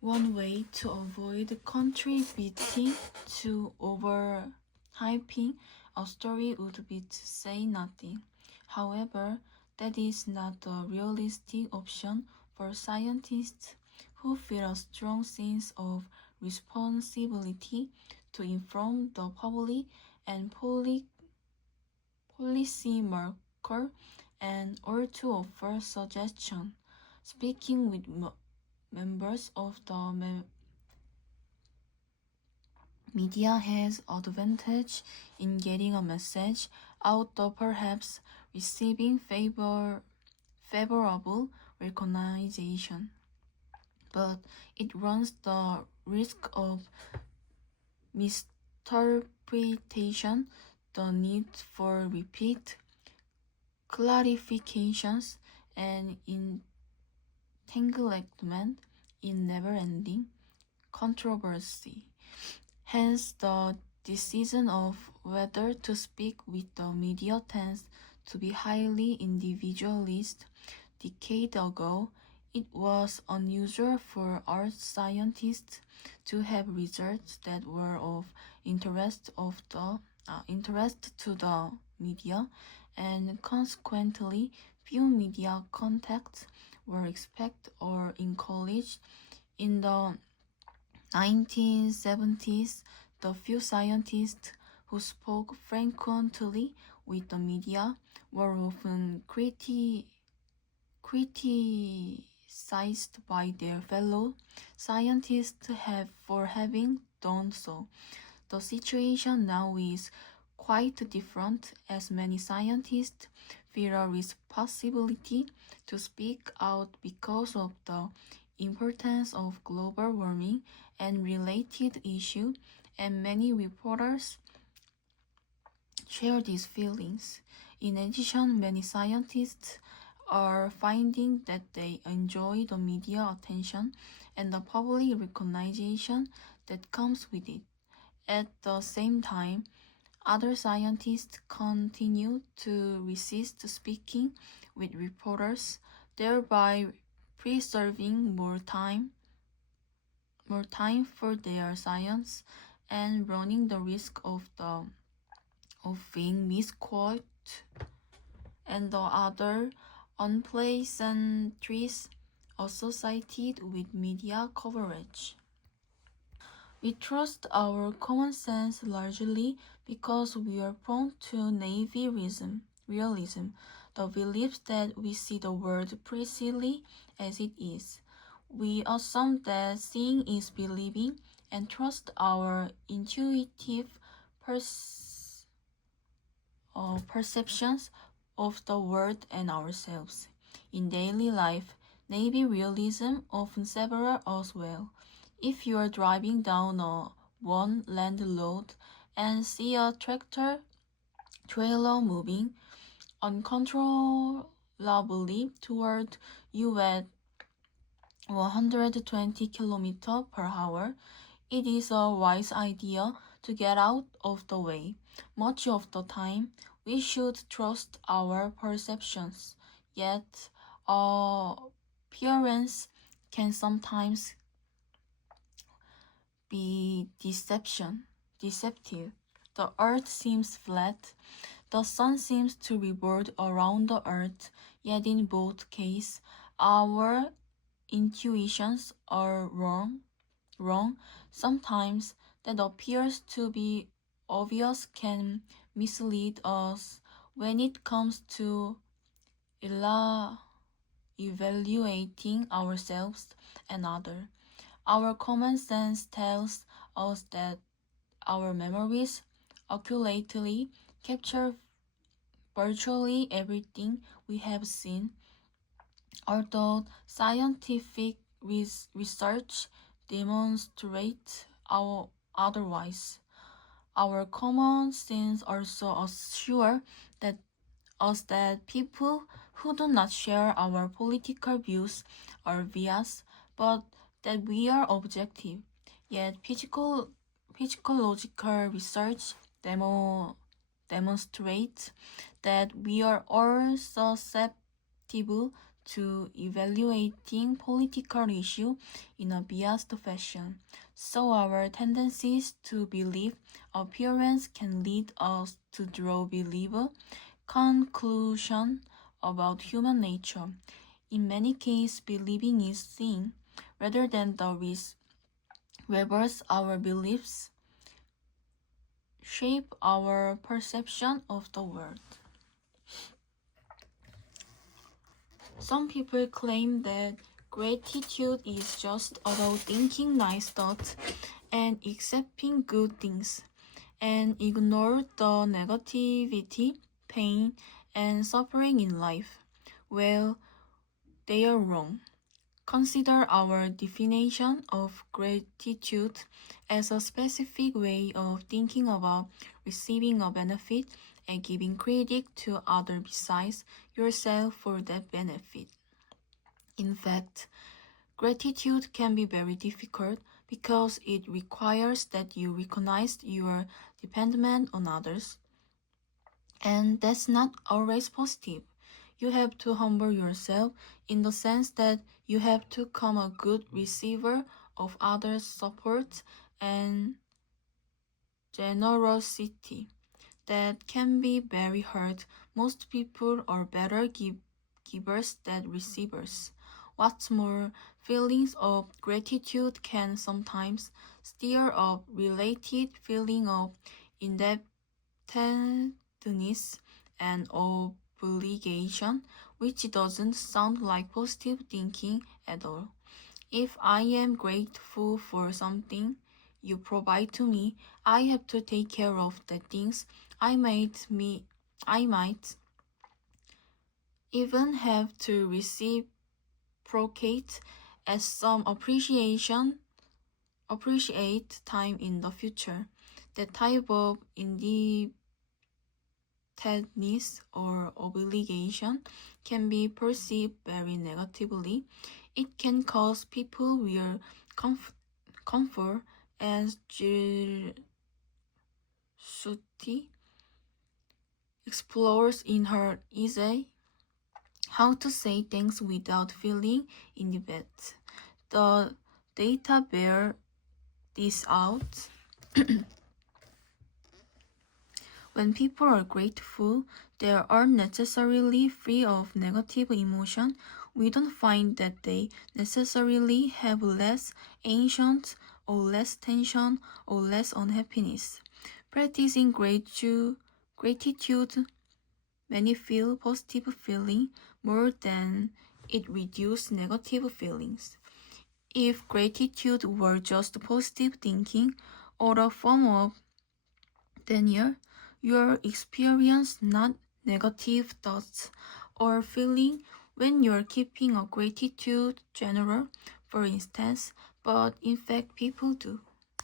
One way to avoid contributing to overhyping a story would be to say nothing. However, that is not a realistic option for scientists who feel a strong sense of responsibility to inform the public and policymaker and or to offer suggestions. Speaking with members of the media has advantage in getting a message out or perhaps receiving favorable recognition, but it runs the risk of misinterpretation, the need for repeat clarifications, and entanglement in never-ending controversy. Hence, the decision of whether to speak with the media tends to be highly individualist. Decade ago, it was unusual for art scientists to have results that were of interest to the media, and consequently, few media contacts were expected or encouraged. In the 1970s, the few scientists who spoke frequently with the media were often criticized by their fellow scientists for having done so. The situation now is quite different, as many scientists feel a responsibility to speak out because of the importance of global warming and related issues, and many reporters share these feelings. In addition, many scientists are finding that they enjoy the media attention and the public recognition that comes with it. At the same time, other scientists continue to resist speaking with reporters, thereby preserving more time for their science and running the risk of being misquoted and the other unpleasantries associated with media coverage. We trust our common sense largely because we are prone to naivism, realism, the belief that we see the world precisely as it is. We assume that seeing is believing and trust our intuitive perceptions of the world and ourselves. In daily life, naive realism often severs us well. If you are driving down a one-lane road and see a tractor trailer moving uncontrollably toward you at 120 km per hour, it is a wise idea to get out of the way. Much of the time, we should trust our perceptions, yet appearance can sometimes be deceptive. The earth seems flat, the sun seems to revolve around the earth, yet in both cases, our intuitions are wrong. Sometimes that appears to be obvious can mislead us when it comes to evaluating ourselves and others. Our common sense tells us that our memories accurately capture virtually everything we have seen, although scientific research demonstrates otherwise. Our common sense also assures that people who do not share our political views are biased, but that we are objective. Yet psychological research demonstrates that we are all susceptible to evaluating political issues in a biased fashion. So our tendencies to believe appearance can lead us to draw believable conclusions about human nature. In many cases, believing is seeing rather than the reverse. Our beliefs shape our perception of the world. Some people claim that gratitude is just about thinking nice thoughts and accepting good things, and ignore the negativity, pain, and suffering in life. Well, they are wrong. Consider our definition of gratitude as a specific way of thinking about receiving a benefit and giving credit to others besides yourself for that benefit. In fact, gratitude can be very difficult because it requires that you recognize your dependence on others, and that's not always positive. You have to humble yourself in the sense that you have to become a good receiver of others' support and generosity. That can be very hard. Most people are better givers than receivers. What's more, feelings of gratitude can sometimes stir up related feeling of indebtedness and obligation, which doesn't sound like positive thinking at all. If I am grateful for something you provide to me, I have to take care of the things I might even have to reciprocate as some appreciate time in the future. That type of indebtedness or obligation can be perceived very negatively. It can cause people weird comfort as Suti explores in her essay How to Say Things Without Feeling Indebted. The data bear this out. When people are grateful, they aren't necessarily free of negative emotion. We don't find that they necessarily have less anxiety or less tension or less unhappiness. Practicing gratitude many feel positive feeling more than it reduces negative feelings. If gratitude were just positive thinking or a form of denial, your experience not negative thoughts or feeling when you're keeping a gratitude general, for instance, but in fact people do.